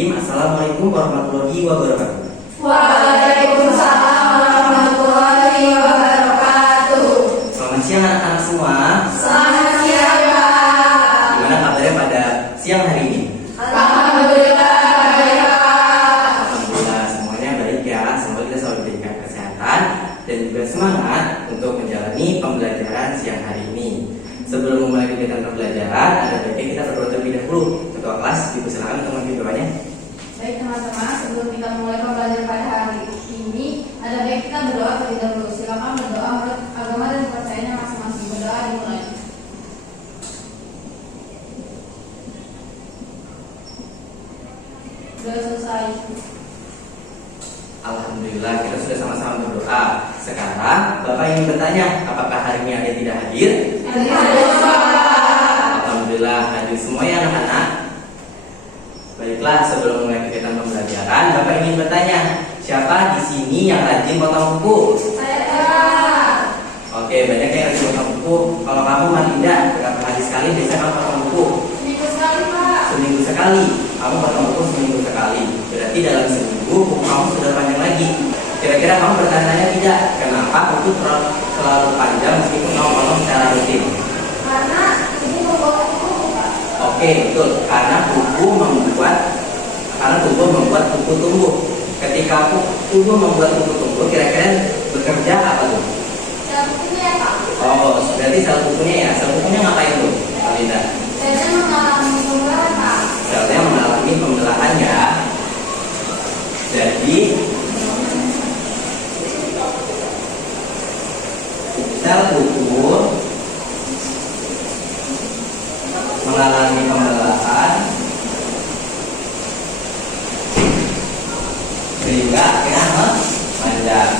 Bismillahirrahmanirrahim. Assalamualaikum warahmatullahi wabarakatuh. Waalaikumsalam warahmatullahi wabarakatuh. Selamat siang anak-anak semua. Selamat siang, Pak. Gimana kabarnya pada siang hari ini? Alhamdulillah baik, Pak. Alhamdulillah semuanya baik ya. Semoga kita selalu diberikan kesehatan dan juga semangat untuk menjalani pembelajaran siang hari ini. Sebelum memulai kegiatan pembelajaran, ada baiknya kita berdoa terlebih dahulu. Ketua kelas, dipersilakan untuk memimpin doanya. Baik teman-teman, sebelum kita mulai pembelajaran pada hari ini, ada baik kita berdoa terlebih dahulu. Silakan berdoa menurut agama dan kepercayaannya masing-masing. Berdoa dimulai. Sudah selesai. Alhamdulillah kita sudah sama-sama berdoa. Sekarang Bapak ingin bertanya, apakah hari ini ada yang tidak hadir? Alhamdulillah hadir semua ya anak-anak. Baiklah, sebelum mulai kegiatan pembelajaran, Bapak ingin bertanya, siapa di sini yang rajin potong buku? Saya. Oke, banyak yang rajin potong buku. Kalau kamu Malinda, berapa hari sekali biasanya kamu potong buku? Seminggu sekali, Pak. Seminggu sekali. Kamu potong buku seminggu sekali. Berarti dalam seminggu buku kamu sudah panjang lagi. Kira-kira kamu bertanya tidak? Kenapa buku selalu panjang meskipun kamu potong secara rutin? Karena ini membawa buku, Pak. Oke, betul. Karena tubuh membuat buku tumbuh. Ketika tubuh membuat buku tumbuh, kira-kira bekerja apa tuh? Sel bukunya ya, Pak. Oh, berarti sel bukunya ya. Sel bukunya ngapain tuh, Alinda? Selnya mengalami pembelahan, Pak. Selnya mengalami pembelahan ya. Jadi sel buku mengalami pembelahan sehingga akhirnya panjang.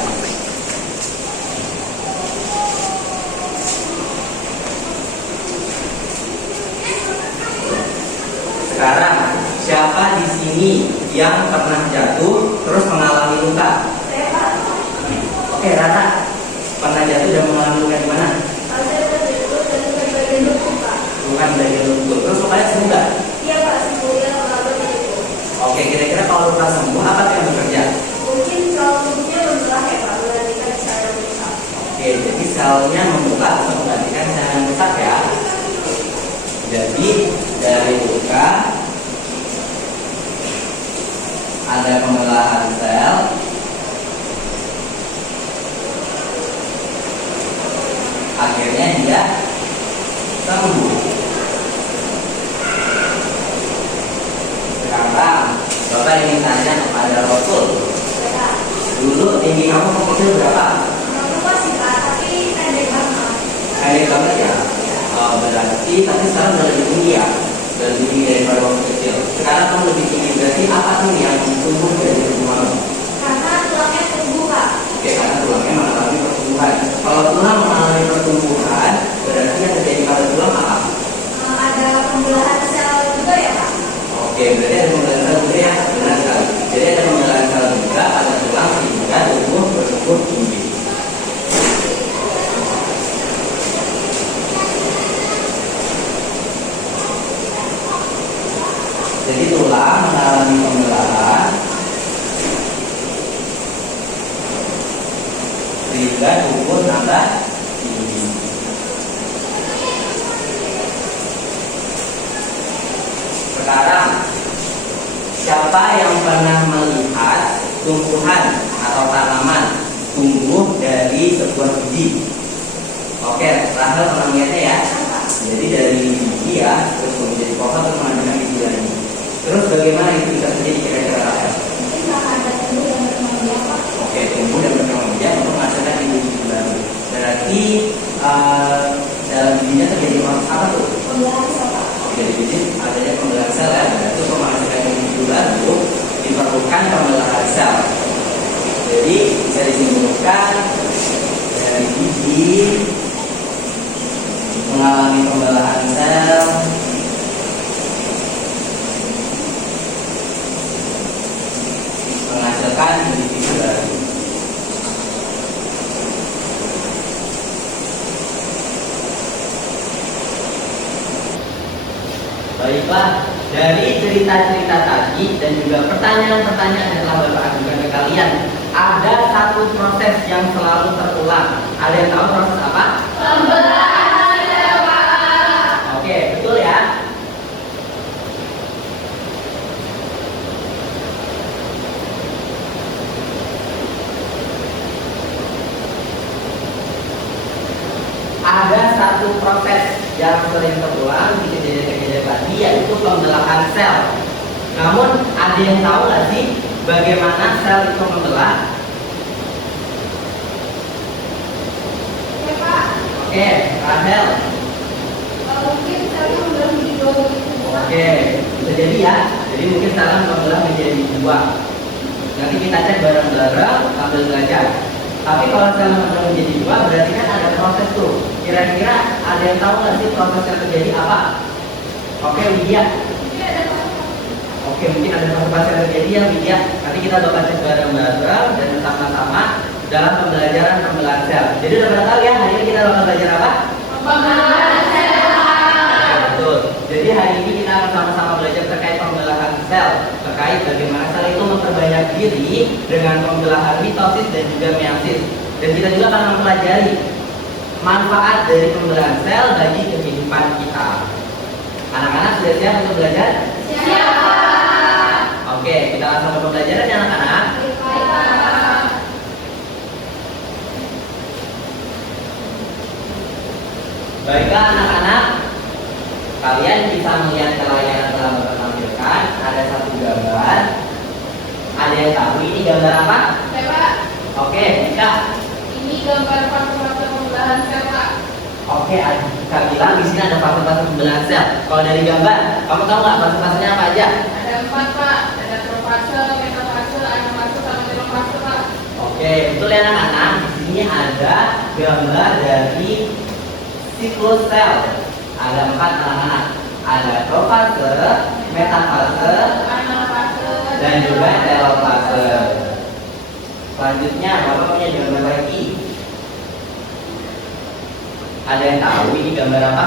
Sekarang siapa di sini yang pernah jatuh terus mengalami luka? Oke, Rara, pernah jatuh dan mengalami luka di mana? Bukan bagian lutut. Terus lukanya sembuh nggak? Iya, Pak, sembuh ya, kalau itu. Oke, kira-kira kalau luka sembuh apa yang bekerja? Mungkin kalau tubuhnya membelah ya, Pak, menggantikan sel yang rusak. Oke, jadi selnya membelah untuk menggantikan sel yang rusak ya. Jadi dari luka ada pembelahan sel, akhirnya dia sembuh. Sekarang Bapak ingin tanya kepada Rasul, dulu tinggi kamu kecil berapa? Lupa sih, Pak, tapi pendek banget. Pendek banget ya? Oh, berarti tapi sekarang udah lebih tinggi ya? Udah lebih tinggi daripada waktu kecil. Sekarang kamu lebih tinggi, berarti apa tuh yang tumbuh dari tubuh kamu? Karena tulangnya tumbuh, Pak. Oke, karena tulangnya mengalami pertumbuhan. Kalau tulang mengalami pertumbuhan, berarti yang terjadi pada tulang apa? Ada pembelahan sel juga ya, Pak. Oke, berarti ada pembelahan sel juga ya? Benar sekali. Jadi ada pembelahan sel juga pada tulang sehingga tubuh bertumbuh tinggi. Jadi tulang mengalami pembelahan sehingga tubuh tambah tinggi. Sekarang siapa yang pernah melihat tumbuhan atau tanaman tumbuh dari sebuah biji? Oke, Rahel pernah melihatnya ya. Jadi dari biji ya, terus menjadi pohon terus menghasilkan biji lagi. Terus bagaimana itu bisa terjadi kira-kira Rahel? Mungkin karena ada tumbuh yang berkembang biak, Pak. Oke, tumbuh dan berkembang biak untuk menghasilkan biji baru. Berarti dalam bijinya terjadi apa tuh? Pembelahan sel, Pak. Jadi biji adanya pembelahan sel ya. Berarti untuk menghasilkan biji baru diperlukan pembelahan sel. Jadi bisa disimpulkan dari biji mengalami pembelahan sel menghasilkan individu baru. Baiklah, Dari cerita-cerita tadi dan juga pertanyaan-pertanyaan yang telah Bapak ajukan ke kalian, ada satu proses yang selalu terulang. Ada yang tahu proses apa? Pembelahan sel, Pak. Oke, betul ya. Ada satu proses yang sering terulang di kejadian-kejadian tadi, yaitu pembelahan sel. Namun ada yang tahu nggak sih bagaimana sel itu membelah? Ya, Pak. Oke, Rahel. Mungkin selnya membelah menjadi dua begitu, Pak. Oke, bisa jadi ya. Jadi mungkin salah membelah menjadi dua. Nanti kita cek bareng-bareng sambil belajar. Tapi kalau sel membelah menjadi dua, berarti kan ada proses tuh. Kira-kira ada yang tahu nggak sih proses yang terjadi apa? Oke, Widya. Oke, mungkin ada proses yang terjadi ya, Widya. Nanti kita bakal cek bareng-bareng dan bersama-sama dalam pembelajaran pembelahan sel. Jadi udah pada tahu ya, hari ini kita bakal belajar apa? Pembelahan sel. Ya, betul. Jadi hari ini kita akan sama-sama belajar terkait pembelahan sel, terkait bagaimana sel itu memperbanyak diri dengan pembelahan mitosis dan juga meiosis. Dan kita juga akan mempelajari manfaat dari pembelahan sel bagi kehidupan kita. Anak-anak sudah siap untuk belajar? Siap, Pak. Oke, kita langsung ke pembelajaran ya anak-anak. Baik, Pak. Baiklah anak-anak, kalian bisa melihat ke layar yang telah Bapak tampilkan. Ada satu gambar. Ada yang tahu ini gambar apa? Ya, Pak. Oke, Kak. Ini gambar fase-fase pembelahan sel, Pak. Oke, Kak bilang di sini ada fase-fase pembelahan sel. Kalau dari gambar, kamu tahu nggak fase-fasenya apa aja? Ada 4, Pak. Ada profase, metafase, anafase, sama telofase, Pak. Oke, betul ya anak-anak. Di sini ada gambar dari siklus sel. Ada 4 anak-anak. Ada profase, metafase, Anafase, dan juga telofase. Selanjutnya, Bapak punya gambar lagi. Ada yang tahu ini gambar apa?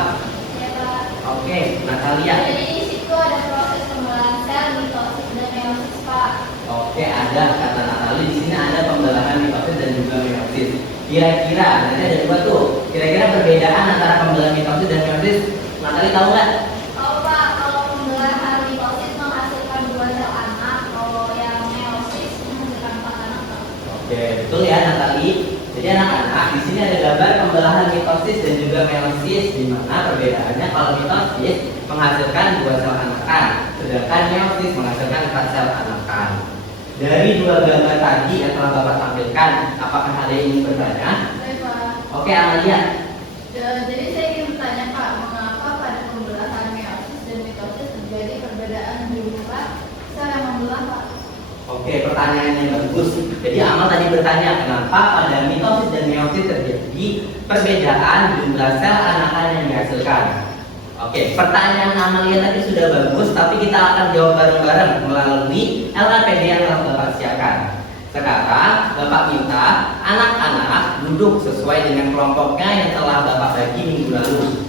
Ya, Pak. Oke, Natalia. Jadi di situ ada proses pembelahan sel, mitosis, dan meiosis, Pak. Oke, ada kata Natalia. Di sini ada pembelahan mitosis dan juga meiosis. Kira-kira, nanti ada dua tuh. Kira-kira perbedaan antara pembelahan mitosis dan meiosis, Natalia tahu nggak? Oh, Pak, kalau pembelahan mitosis menghasilkan 2 sel anak, kalau yang meiosis menghasilkan 4 anak, Pak. Oke, betul ya Natalia. Jadi anak-anak, di sini ada gambar pembelahan mitosis dan juga meiosis, di mana perbedaannya kalau mitosis menghasilkan 2 sel anakan, sedangkan meiosis menghasilkan 4 sel anakan. Dari 2 gambar tadi yang telah Bapak tampilkan, apakah ada yang ingin bertanya? Baik, Pak. Oke, Amalia. Jadi saya ingin bertanya, Pak, mengapa pada pembelahan meiosis dan mitosis terjadi perbedaan jumlah sel yang membelah, Pak? Oke, pertanyaan yang bagus. Jadi Amal tadi bertanya kenapa pada mitosis dan meiosis terjadi perbedaan jumlah sel anakan yang dihasilkan. Oke, pertanyaan Amalia tadi sudah bagus, tapi kita akan jawab bareng-bareng melalui LKPD yang telah Bapak siapkan. Sekarang Bapak minta anak-anak duduk sesuai dengan kelompoknya yang telah Bapak bagi minggu lalu.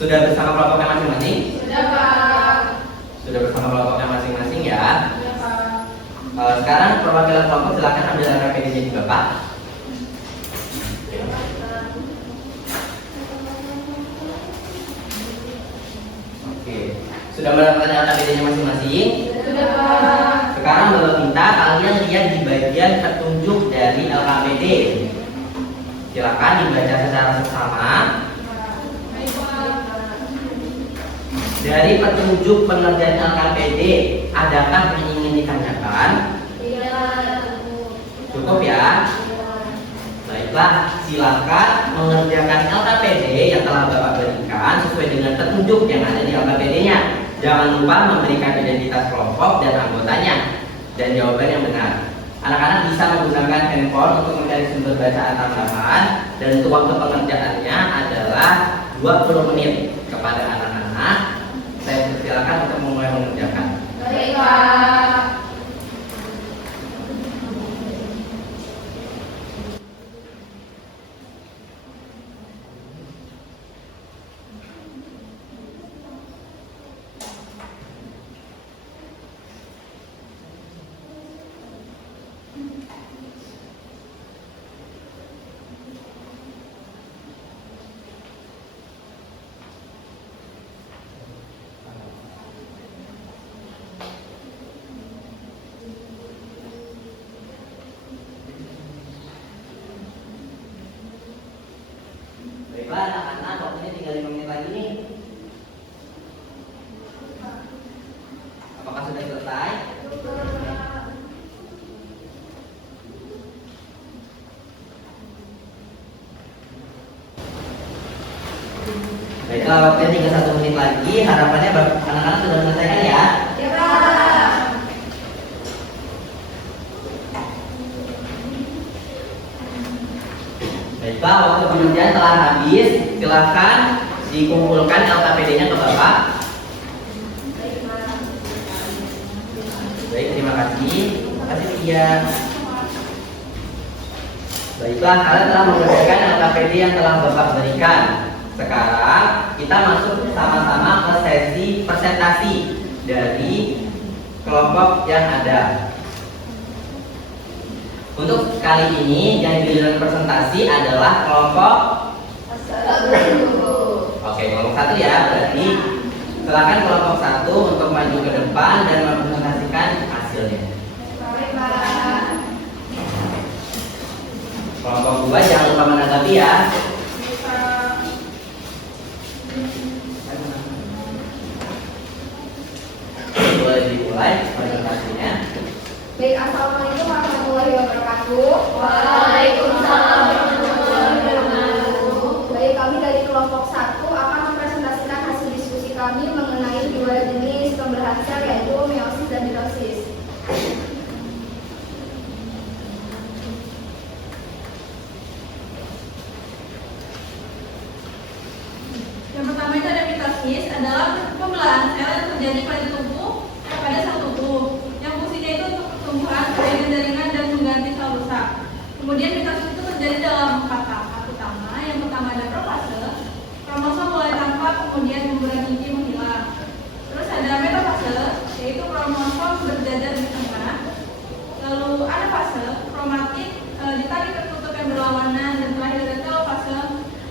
Sudah bersama kelompoknya masing-masing? Sudah, Pak. Sudah bersama kelompoknya masing-masing ya. Sudah, Pak. Sekarang perwakilan kelompok silakan ambil LKPD-nya di Bapak. Oke, sudah mendapatkan LKPD-nya masing-masing? Sudah, Pak. Sekarang Bapak minta kalian lihat di bagian petunjuk dari LKPD. Silakan dibaca secara seksama. Baik, Pak. Dari petunjuk pengerjaan LKPD, adakah yang ingin ditanyakan? Cukup ya? Baiklah, silakan mengerjakan LKPD yang telah Bapak berikan sesuai dengan petunjuk yang ada di LKPD-nya. Jangan lupa memberikan identitas kelompok dan anggotanya dan jawaban yang benar. Anak-anak bisa menggunakan handphone untuk mencari sumber bacaan tambahan dan untuk waktu pengerjaannya adalah 20 menit. Kepada anak-anak, saya persilakan untuk memulai mengerjakan. Baik, Pak. Apakah sudah selesai? Baiklah, waktunya tinggal 1 menit lagi. Harapannya anak-anak sudah menyelesaikan ya. Ya, Pak. Baiklah, waktu pengerjaan telah habis. Silakan dikumpulkan LKPD-nya ke Bapak. Baik, terima kasih. Terima kasih Tia. Baiklah, kalian telah mengerjakan LKPD yang telah Bapak berikan. Sekarang kita masuk sama-sama ke sesi presentasi dari kelompok yang ada. Untuk kali ini yang giliran presentasi adalah kelompok Oke, kelompok 1 ya. Berarti silakan kelompok 1 untuk maju ke depan dan mempresentasikan hasilnya. Kelompok 2 jangan lupa menanggapi ya. Boleh dimulai presentasinya. Baik, assalamualaikum warahmatullahi wabarakatuh. Waalaikumsalam warahmatullahi wabarakatuh. Baik, kami dari kelompok 1 akan mempresentasikan hasil diskusi kami mengenai 2 jenis pembelahan sel, yaitu meiosis dan mitosis. Yang pertama itu ada mitosis, adalah pembelahan sel yang terjadi pada sel tubuh yang fungsinya itu untuk pertumbuhan, jaringan dan mengganti sel rusak. Kemudian mitosis itu terjadi dalam 4 tahap utama. Yang pertama ada profase, kromosom mulai tampak kemudian guguran inti menghilang. Terus ada metafase, yaitu kromosom berjajar di tengah. Lalu anafase, kromatik ditarik tertutup yang berlawanan, dan terakhir ada telofase,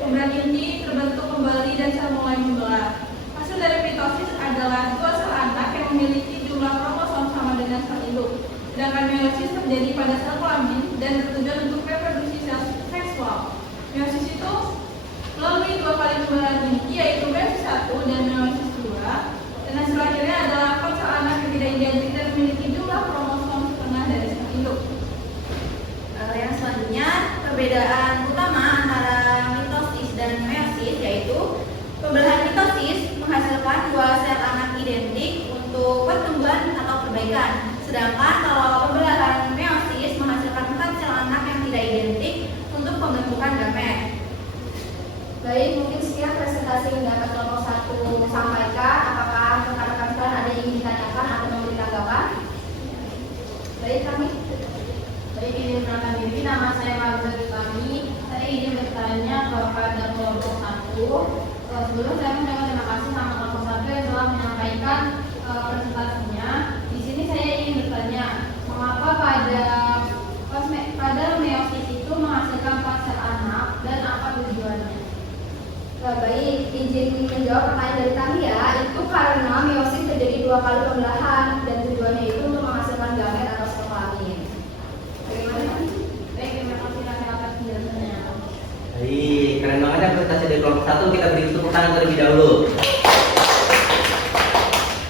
guguran inti terbentuk kembali dan sel mulai membelah. Hasil dari mitosis adalah 2 sel anak yang memiliki jumlah kromosom sama dengan sel induk. Sedangkan meiosis terjadi pada sel kelamin dan bertujuan untuk reproduksi sel seksual. Meiosis itu melalui 2 kali pembelahan inti, yaitu meiosis 1 dan meiosis 2. Dan hasil akhirnya adalah sel anak yang tidak identik dan memiliki jumlah kromosom setengah dari sel induk. Yang selanjutnya, perbedaan utama antara mitosis dan meiosis yaitu pembelahan mitosis menghasilkan 2 sel anak identik untuk pertumbuhan atau perbaikan. Sedangkan kalau pembelahan meiosis menghasilkan 4 sel anak yang tidak identik untuk pembentukan gamet. Baik, mungkin sekian presentasi yang dapat kelompok 1 sampaikan. Apakah rekan-rekan sekalian ada yang ingin ditanyakan atau memberi tanggapan? Baik, kami. Baik, izin perkenalkan diri, nama saya Marza Gutami. Saya ingin bertanya kepada kelompok 1. Sebelum saya mengucapkan terima kasih sama kelompok 1 yang telah menyampaikan presentasinya. Di sini saya ingin bertanya, mengapa pada meiosis itu menghasilkan 4 sel anak dan apa tujuannya? Baik, izin menjawab pertanyaan dari kami ya. Itu karena meiosis terjadi 2 kali pembelahan dan tujuannya itu untuk menghasilkan gamet atau sel kelamin. Bagaimana? Baik, terima kasih atas penjelasannya. Baik, keren banget ya presentasi dari kelompok 1. Kita beri tepuk tangan terlebih dahulu.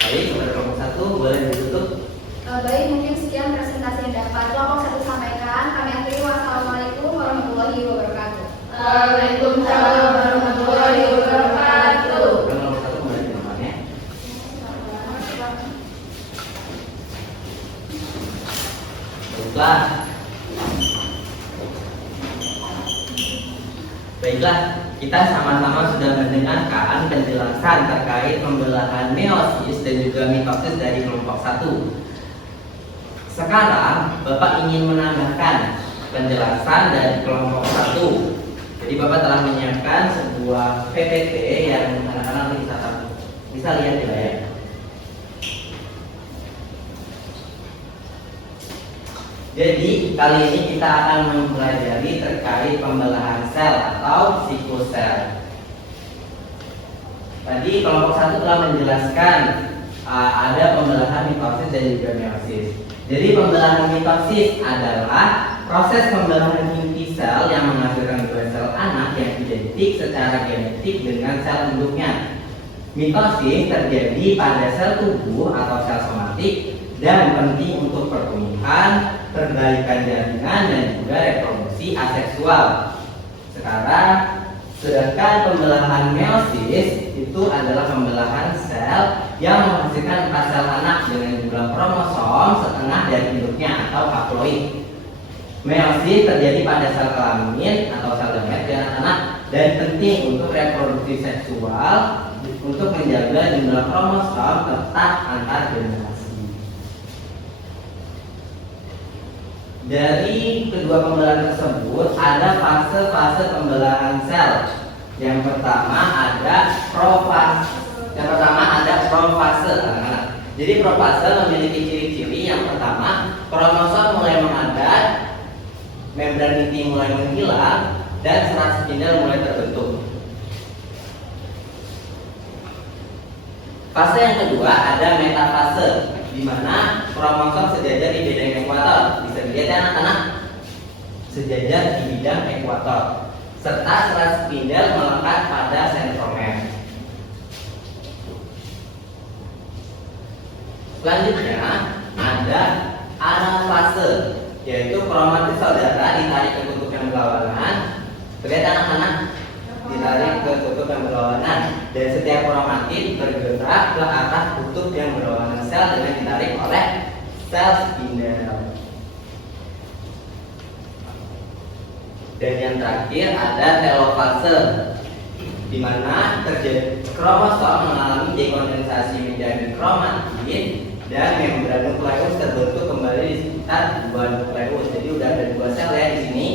Baik, kepada kelompok 1 boleh ditutup. Baik, mungkin sekian presentasi yang dapat kelompok 1 sampaikan. Kami akhiri. Wassalamualaikum warahmatullahi wabarakatuh. Waalaikumsalam warahmatullahi wabarakatuh. Kelompok 1 boleh dimakannya. Baiklah, kita sama-sama sudah mendengarkan penjelasan terkait pembelahan meiosis dan juga mitosis dari kelompok 1. Sekarang Bapak ingin menambahkan penjelasan dari kelompok 1. Jadi Bapak telah menyiapkan sebuah PPT yang anak-anak bisa lihat di layar. Jadi kali ini kita akan mempelajari terkait pembelahan sel atau sikosel. Tadi kelompok 1 telah menjelaskan ada pembelahan mitosis dan juga meiosis. Jadi pembelahan mitosis adalah proses pembelahan inti sel yang menghasilkan 2 sel anak yang identik secara genetik dengan sel induknya. Mitosis terjadi pada sel tubuh atau sel somatik dan penting untuk pertumbuhan, perbaikan jaringan, dan juga reproduksi aseksual. Sedangkan pembelahan meiosis itu adalah pembelahan sel yang menghasilkan 4 sel anak dengan jumlah kromosom setengah dari induknya atau haploid. Meiosis terjadi pada sel kelamin atau sel gamet di anak-anak dan penting untuk reproduksi seksual untuk menjaga jumlah kromosom tetap antar generasi. Dari kedua pembelahan tersebut ada fase-fase pembelahan sel. Yang pertama ada profase, anak-anak. Jadi profase memiliki ciri-ciri. Yang pertama, kromosom mulai memadat, membran inti mulai menghilang, dan serat spindel mulai terbentuk. Fase yang kedua ada metafase, di mana kromosom sejajar di bidang ekuator. Bisa dilihat ya anak-anak, sejajar di bidang ekuator, serta serat spindel melekat pada sentromer. Selanjutnya ada anafase, yaitu kromatis saudara ditarik ke kutub yang berlawanan. Lihat anak-anak, ditarik ke kutub yang berlawanan, dan setiap kromatit bergerak ke arah kutub yang berlawanan sel dengan ditarik oleh sel spindel. Dan yang terakhir ada telofase, di mana terjadi kromosom mengalami dekondensasi menjadi kromatin dan membran nukleus terbentuk kembali di sekitar 2 nukleus. Jadi udah ada 2 sel ya di sini.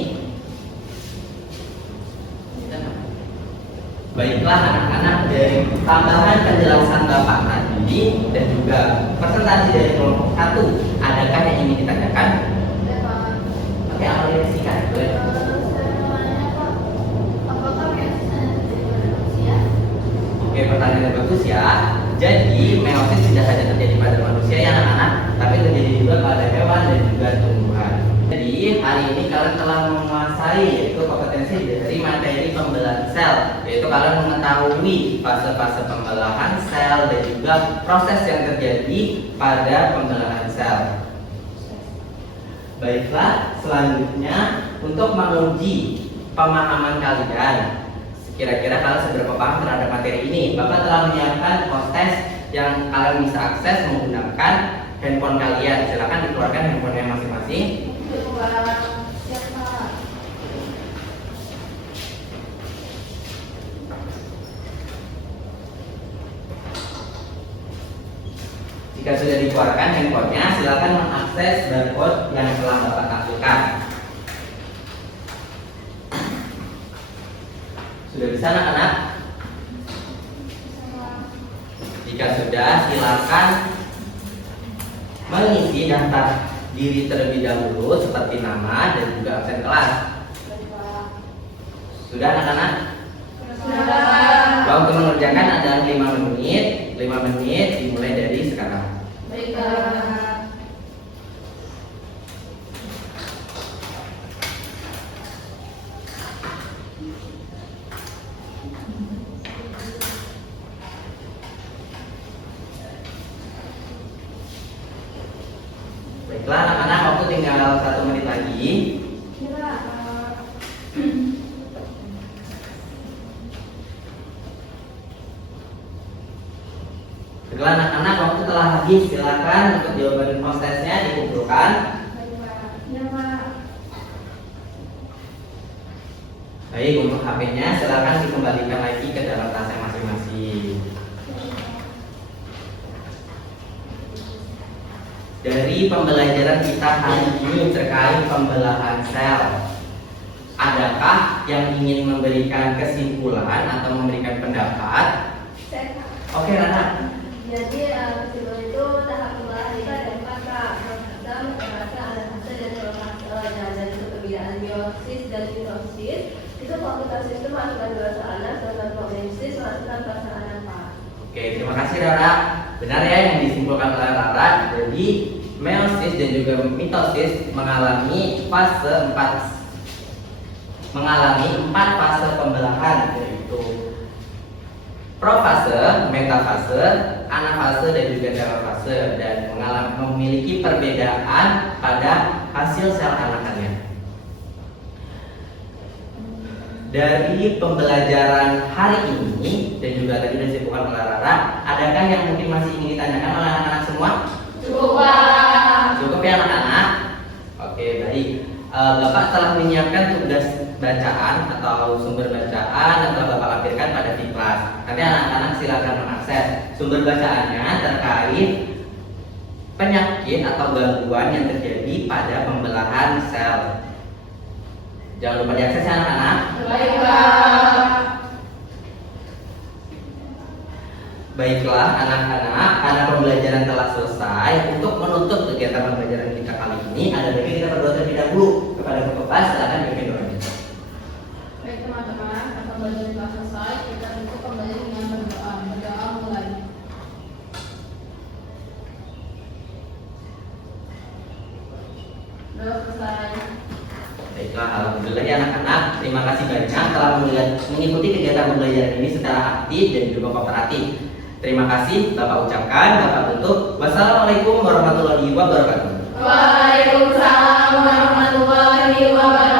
Baiklah anak-anak, dari tambahan penjelasan Bapak tadi dan juga presentasi dari kelompok 1, adakah yang ingin ditanyakan? Oke, Aulia sikat. Oke, pertanyaan yang bagus ya. Jadi meiosis tidak hanya terjadi pada manusia ya anak-anak, tapi terjadi juga pada hewan dan juga tumbuhan. Jadi hari ini kalian telah menguasai yaitu kompetensi dari materi pembelahan sel, yaitu kalian mengetahui fase-fase pembelahan sel dan juga proses yang terjadi pada pembelahan sel. Baiklah, selanjutnya untuk menguji pemahaman kalian, kira-kira kalian seberapa paham terhadap materi ini? Bapak telah menyiapkan post-test yang kalian bisa akses menggunakan handphone kalian. Silakan dikeluarkan handphonenya masing-masing. Jika sudah dikeluarkan handphonenya, silakan mengakses barcode yang telah Bapak tampilkan. Sudah bisa anak-anak? Jika sudah, silakan mengisi daftar diri terlebih dahulu seperti nama dan juga absen kelas. Sudah anak-anak? Sudah. Waktu mengerjakan adalah 5 menit. 5 menit dimulai dari sekarang. Baiklah. Baiklah anak-anak, waktu tinggal 1 menit lagi. Baiklah anak-anak, waktu telah habis. Silakan untuk jawaban post-testnya dikumpulkan. Baik, untuk HP-nya silakan dikembalikan lagi ke dalam tasnya masing-masing. Dari pembelajaran kita hari ini terkait pembelahan sel, adakah yang ingin memberikan kesimpulan atau memberikan pendapat? Oke, Rana. Jadi kesimpulan itu tahap pembelahan itu ada 4 Kak. Yang pertama anafase dan telofase. Nah, dari perbedaan meiosis dan mitosis itu kompetensi itu masukkan 2 sel anak, sedangkan progensis masukkan 4 sel anak Pak. Oke, terima kasih Rara. Benar ya yang disimpulkan oleh Rara. Jadi meiosis dan juga mitosis mengalami 4 fase pembelahan, yaitu Profase, metafase, anafase, dan juga telofase, dan memiliki perbedaan pada hasil sel anakannya. Dari pembelajaran hari ini dan juga tadi disebutkan oleh Rara, adakah yang mungkin masih ingin ditanyakan oleh anak-anak semua? Cukup, Pak. Cukup ya anak-anak? Oke, baik. Bapak telah menyiapkan tugas bacaan atau sumber bacaan yang telah Bapak lampirkan pada di kelas. Nanti anak-anak silakan mengakses sumber bacaannya terkait penyakit atau gangguan yang terjadi pada pembelahan sel. Jangan lupa diakses ya anak-anak. Baik, Pak. Baiklah anak-anak, karena pembelajaran telah selesai, untuk menutup kegiatan pembelajaran kita kali ini, ada baiknya kita berdoa terlebih dahulu kepada Bapak Kelas. Silakan pimpin doanya. Baik teman-teman, pembelajaran telah selesai. Kita tutup pembelajaran dengan berdoa. Berdoa mulai. Doa selesai. Baiklah, alhamdulillah ya anak-anak. Terima kasih banyak telah mengikuti kegiatan pembelajaran ini secara aktif dan juga kooperatif. Terima kasih Bapak ucapkan, Bapak tutup. Wassalamualaikum warahmatullahi wabarakatuh. Waalaikumsalam warahmatullahi wabarakatuh.